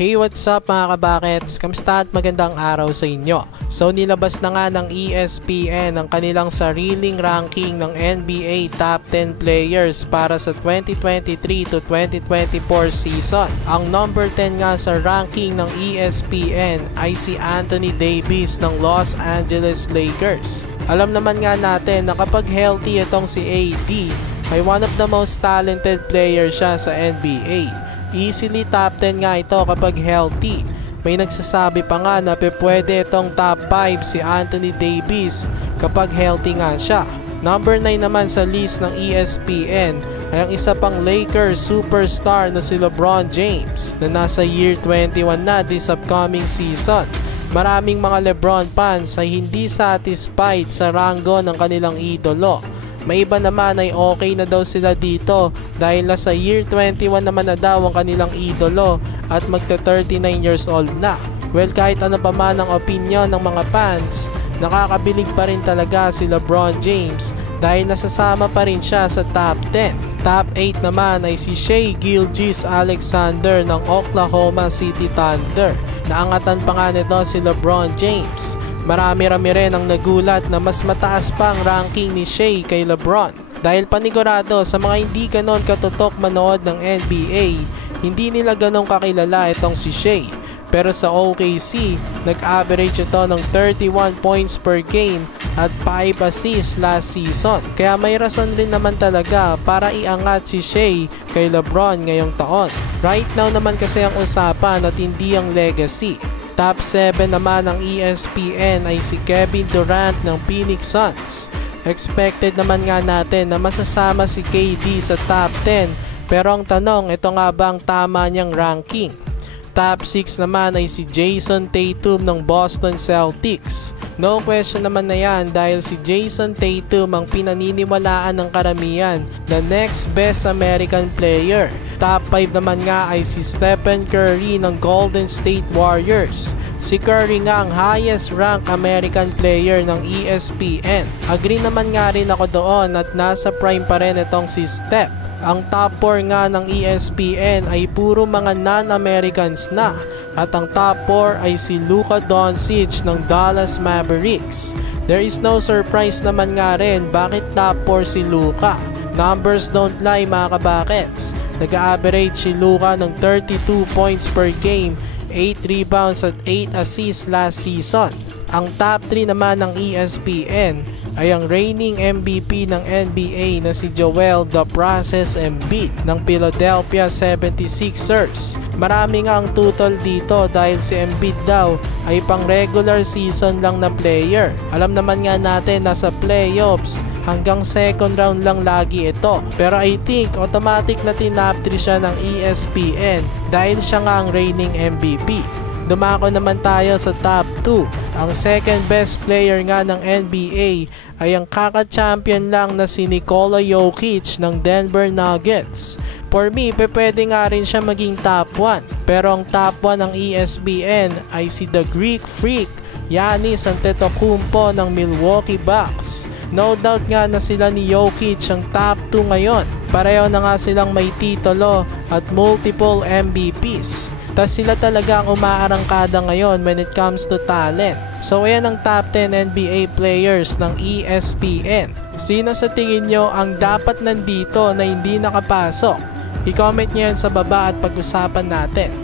Hey, what's up mga kabakets? Kamusta at magandang araw sa inyo? So nilabas na nga ng ESPN ang kanilang sariling ranking ng NBA Top 10 Players para sa 2023 to 2024 season. Ang number 10 nga sa ranking ng ESPN ay si Anthony Davis ng Los Angeles Lakers. Alam naman nga natin na kapag healthy itong si AD ay one of the most talented players siya sa NBA. Easily top 10 nga ito kapag healthy. May nagsasabi pa nga na pwede itong top 5 si Anthony Davis kapag healthy nga siya. Number 9 naman sa list ng ESPN ay ang isa pang Lakers superstar na si LeBron James na nasa year 21 na this upcoming season. Maraming mga LeBron fans ay hindi satisfied sa ranggo ng kanilang idolo. May iba naman ay okay na daw sila dito dahil nasa year 21 naman na daw ang kanilang idolo at magta 39 years old na. Well, kahit ano pa man ang opinion ng mga fans, nakakabilig pa rin talaga si LeBron James dahil nasasama pa rin siya sa top 10. Top 8 naman ay si Shai Gilgeous-Alexander ng Oklahoma City Thunder. Naangatan pa nga nito si LeBron James. Marami-rami rin ang nagulat na mas mataas pa ang ranking ni Shai kay LeBron. Dahil panigurado sa mga hindi ganon katutok manood ng NBA, hindi nila ganon kakilala itong si Shai. Pero sa OKC, nag-average ito ng 31 points per game at 5 assists last season. Kaya may rason rin naman talaga para iangat si Shai kay LeBron ngayong taon. Right now naman kasi ang usapan at hindi ang legacy. Top 7 naman ng ESPN ay si Kevin Durant ng Phoenix Suns. Expected naman nga natin na masasama si KD sa top 10, pero ang tanong, ito nga ba ang tama niyang ranking? Top 6 naman ay si Jason Tatum ng Boston Celtics. No question naman na yan dahil si Jason Tatum ang pinaniniwalaan ng karamihan na next best American player. Top 5 naman nga ay si Stephen Curry ng Golden State Warriors. Si Curry nga ang highest rank American player ng ESPN. Agree naman nga rin ako doon at nasa prime pa rin itong si Steph. Ang top 4 nga ng ESPN ay puro mga non-Americans na. At ang top 4 ay si Luka Doncic ng Dallas Mavericks. There is no surprise naman nga rin bakit top 4 si Luka. Numbers don't lie mga kabakets. Nag-average si Luka ng 32 points per game, 8 rebounds at 8 assists last season. Ang top 3 naman ng ESPN ay ang reigning MVP ng NBA na si Joel "The Process" Embiid ng Philadelphia 76ers. Marami nga ang tutol dito dahil si Embiid daw ay pang regular season lang na player. Alam naman nga natin na sa playoffs hanggang second round lang lagi ito. Pero I think automatic na tinop 3 siya ng ESPN dahil siya nga ang reigning MVP. Dumako naman tayo sa top 2. Ang second best player nga ng NBA ay ang kaka-champion lang na si Nikola Jokic ng Denver Nuggets. For me, pwede nga rin siya maging top 1. Pero ang top 1 ng ESPN ay si The Greek Freak, Giannis Antetokounmpo ng Milwaukee Bucks. No doubt nga na sila ni Jokic ang top 2 ngayon. Pareho na nga silang may titulo at multiple MVPs. Tas sila talaga ang umaarangkada ngayon when it comes to talent. So ayan ang top 10 NBA players ng ESPN. Sino sa tingin nyo ang dapat nandito na hindi nakapasok? I-comment nyo yan sa baba at pag-usapan natin.